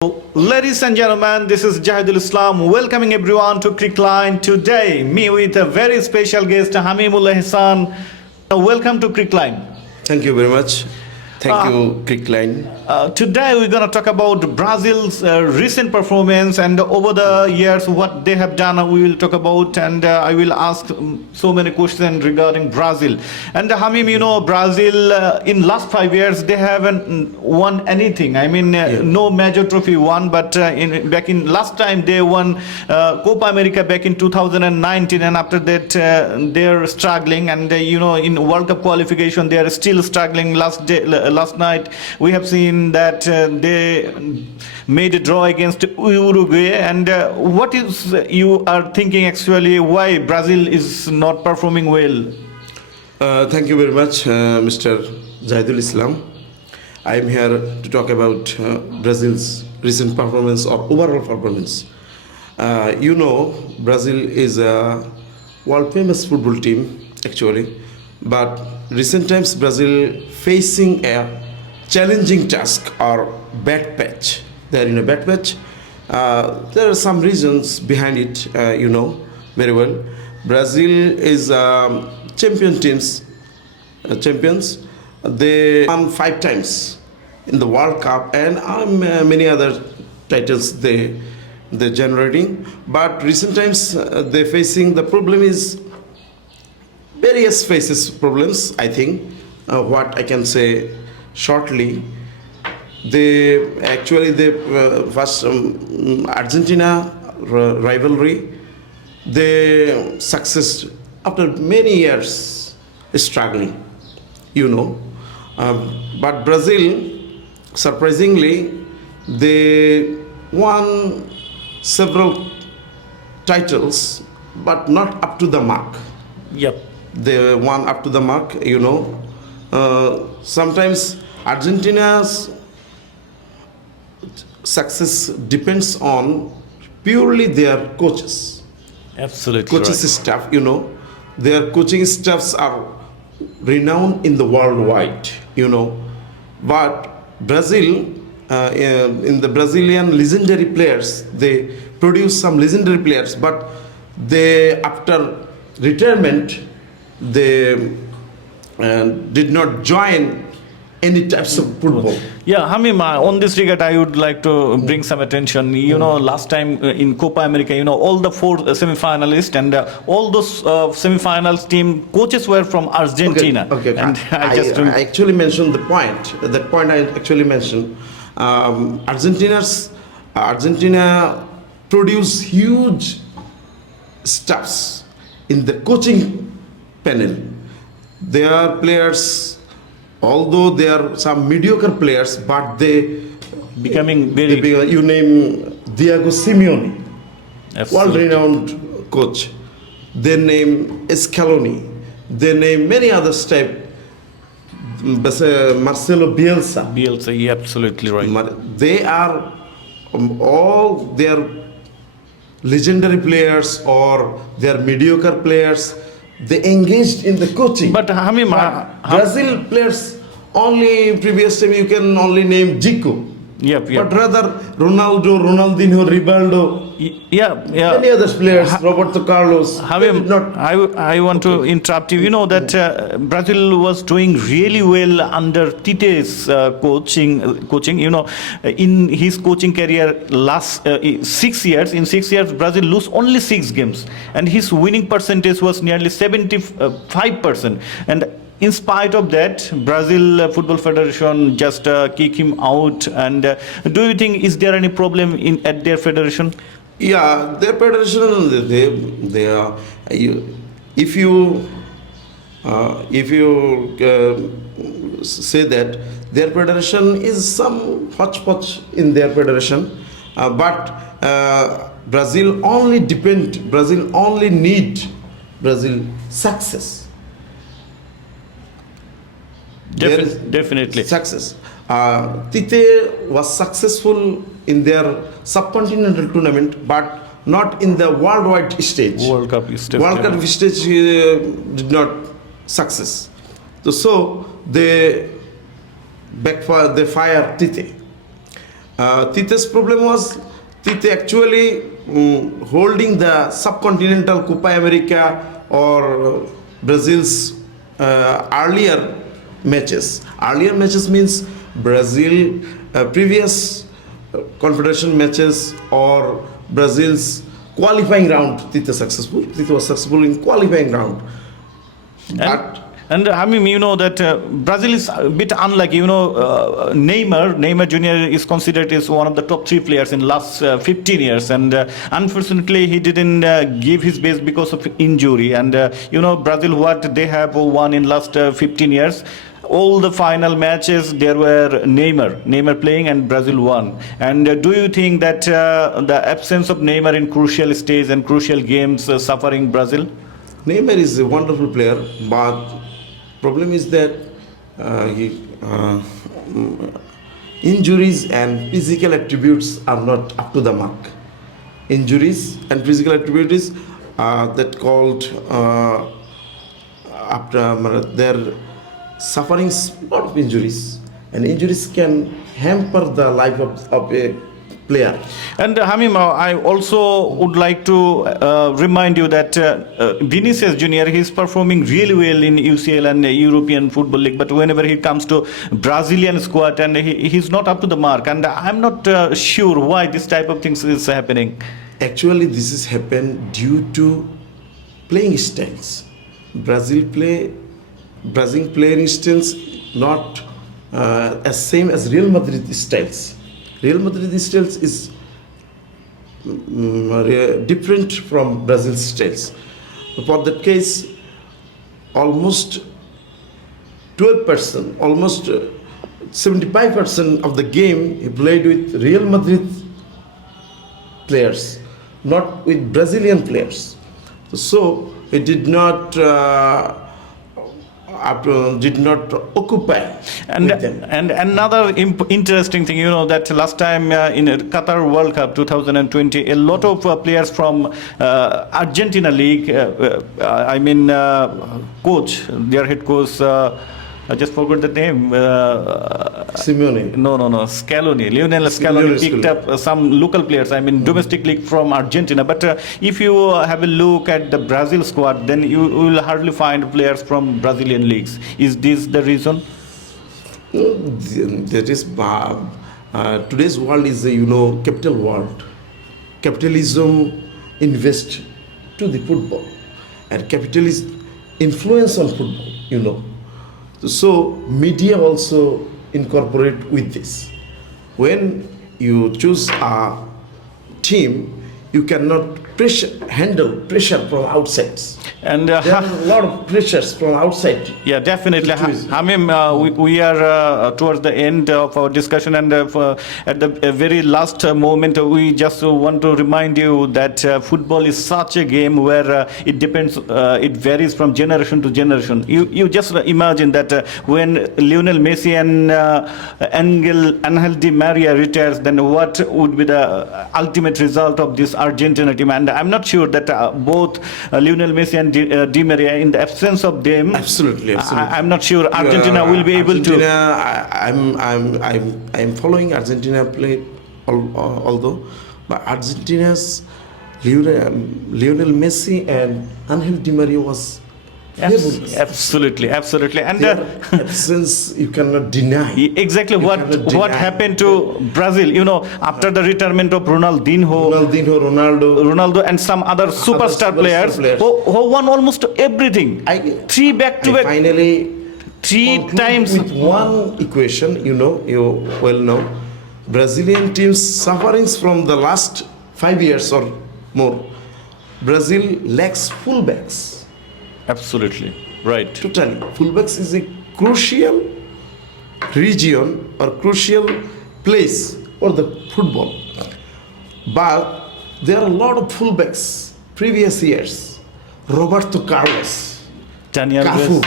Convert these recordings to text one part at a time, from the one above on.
Ladies and gentlemen, this is Jahidul Islam welcoming everyone to Crickline today. Me with a very special guest, Hamimullah Hassan. Welcome to Crickline. Thank you very much. Thank you, Crickline. Today we're going to talk about Brazil's recent performance and over the years what they have done. We will talk about and I will ask so many questions regarding Brazil. And Hamim, you know, Brazil in last 5 years they haven't won anything. I mean, no major trophy won, but back in last time they won Copa America back in 2019, and after that they're struggling. And you know, in World Cup qualification they are still struggling. Last night we have seen that they made a draw against Uruguay. And what is you are thinking actually why Brazil is not performing well? Thank you very much, Mr. Jahidul Islam. I am here to talk about Brazil's recent performance or overall performance. You know, Brazil is a world famous football team actually, but recent times Brazil facing a challenging task or bad patch. They are in a bad patch. There are some reasons behind it, you know very well. Brazil is champions. They won 5 times in the World Cup and many other titles they generating. But recent times they facing the problem is various faces problems. I think what I can say shortly, they first Argentina rivalry, they success after many years struggling, you know. But Brazil, surprisingly, they won several titles, but not up to the mark. Yep. They won up to the mark, you know. Sometimes Argentina's success depends on purely their coaches. Absolutely. Coaches right. staff, you know. Their coaching staffs are renowned in the worldwide, you know. But Brazil, in the Brazilian legendary players, they produce some legendary players, but they, after retirement, they did not join any types of football. Yeah, Hamim, on this regard, I would like to bring some attention. You know, last time in Copa America, you know, all the 4 semi-finalists and all those semi-finals team coaches were from Argentina. Okay. And I actually mentioned the point. That point I actually mentioned. Argentina produce huge staffs in the coaching panel. Their players, although they are some mediocre players, but they becoming very. You name Diego Simeone, world-renowned coach. They name Scaloni. They name many others type. Marcelo Bielsa. Bielsa, yeah, absolutely right. They are all their legendary players or their mediocre players. They engaged in the coaching. But Hamim, Brazil players only previous time you can only name Zico. Yep. But rather Ronaldo, Ronaldinho, Rivaldo, many other players, Roberto Carlos. Hamim, I want to interrupt you. You know that Brazil was doing really well under Tite's coaching. You know, in his coaching career, last 6 years, in 6 years, Brazil lose only 6 games, and his winning percentage was nearly 75%. And in spite of that, Brazil Football Federation just kick him out. And do you think is there any problem at their federation? Yeah, their federation. They are. If you say that their federation is some hodgepodge in their federation, but Brazil only need Brazil success. Definitely. Success. Tite was successful in their subcontinental tournament, but not in the worldwide stage. World Cup stage did not success. So they fire Tite. Tite's problem was Tite actually holding the subcontinental Copa America or Brazil's earlier matches. Earlier matches means Brazil previous confederation matches or Brazil's qualifying round. Tite successful. Tite was successful in qualifying round. And I mean, you know that Brazil is a bit unlike, Neymar Jr. is considered as one of the top 3 players in last 15 years. And unfortunately, he didn't give his best because of injury. And, Brazil, what they have won in last 15 years, all the final matches, there were Neymar playing and Brazil won. And do you think that the absence of Neymar in crucial stage and crucial games suffering Brazil? Neymar is a wonderful player, but problem is that injuries and physical attributes are not up to the mark. Injuries and physical attributes that called after their suffering lot of injuries, and injuries can hamper the life of a player. And Hamim, I also would like to remind you that Vinicius Jr. He's performing really well in UCL and European Football League, but whenever he comes to Brazilian squad, and he's not up to the mark, and I'm not sure why this type of things is happening. Actually, this is happened due to playing styles. Brazil playing styles not as same as Real Madrid styles. Real Madrid styles is different from Brazil's styles. For that case, almost 12%, almost 75% of the game he played with Real Madrid players, not with Brazilian players. So he did not occupy with them. And another interesting thing, that last time in Qatar World Cup 2020, a lot of players from Argentina League, coach, their head coach, I just forgot the name. Simeone. No, Scaloni. Lionel Scaloni picked up some local players, domestic league from Argentina. But if you have a look at the Brazil squad, then you will hardly find players from Brazilian leagues. Is this the reason? That is today's world is a capital world. Capitalism invests to the football, and capitalist influence on football. So media also incorporate with this. When you choose a team, you cannot handle pressure from outside. And there are a lot of pressures from outside. Yeah, definitely. Hamim, we are towards the end of our discussion, and at the very last moment, we just want to remind you that football is such a game where it depends, it varies from generation to generation. You just imagine that when Lionel Messi and Angel Di Maria retires, then what would be the ultimate result of this Argentina team? And I'm not sure that both Lionel Messi and Di Maria, in the absence of them, absolutely. I'm not sure Argentina will be able to. I'm following Argentina play, although, but Argentina's Lionel Messi and Angel Di Maria was absolutely, and their absence you cannot deny. Exactly what happened to Brazil, after the retirement of Ronaldo, and some other superstar players who won almost everything. 3 back-to-back. Finally, 3 times with one equation. You well know, Brazilian teams sufferings from the last 5 years or more. Brazil lacks fullbacks. Absolutely right. Totally. Fullbacks is a crucial region or crucial place for the football. But there are a lot of fullbacks previous years. Roberto Carlos, Daniel Cafu.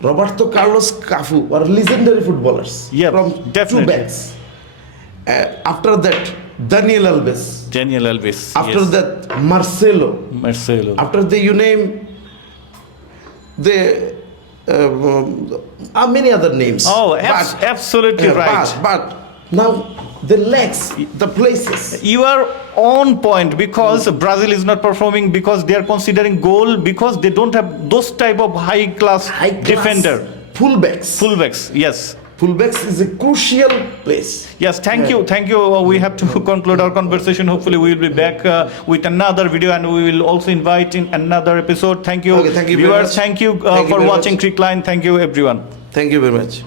Roberto Carlos, Cafu were legendary footballers. Yeah, from definitely. 2 backs. After that, Daniel Alves. After that, Marcelo. After you name many other names. Absolutely right. But Now the legs, the places. You are on point because Brazil is not performing because they are considering goal because they don't have those type of high class defender. Fullbacks. Yes. Fullbacks is a crucial place. Yes, thank you. We have to conclude our conversation. Hopefully, we will be back with another video, and we will also invite in another episode. Thank you, Okay, thank you very viewers. much. Thank you Thank you for very watching much. Crickline. Thank you, everyone. Thank you very much.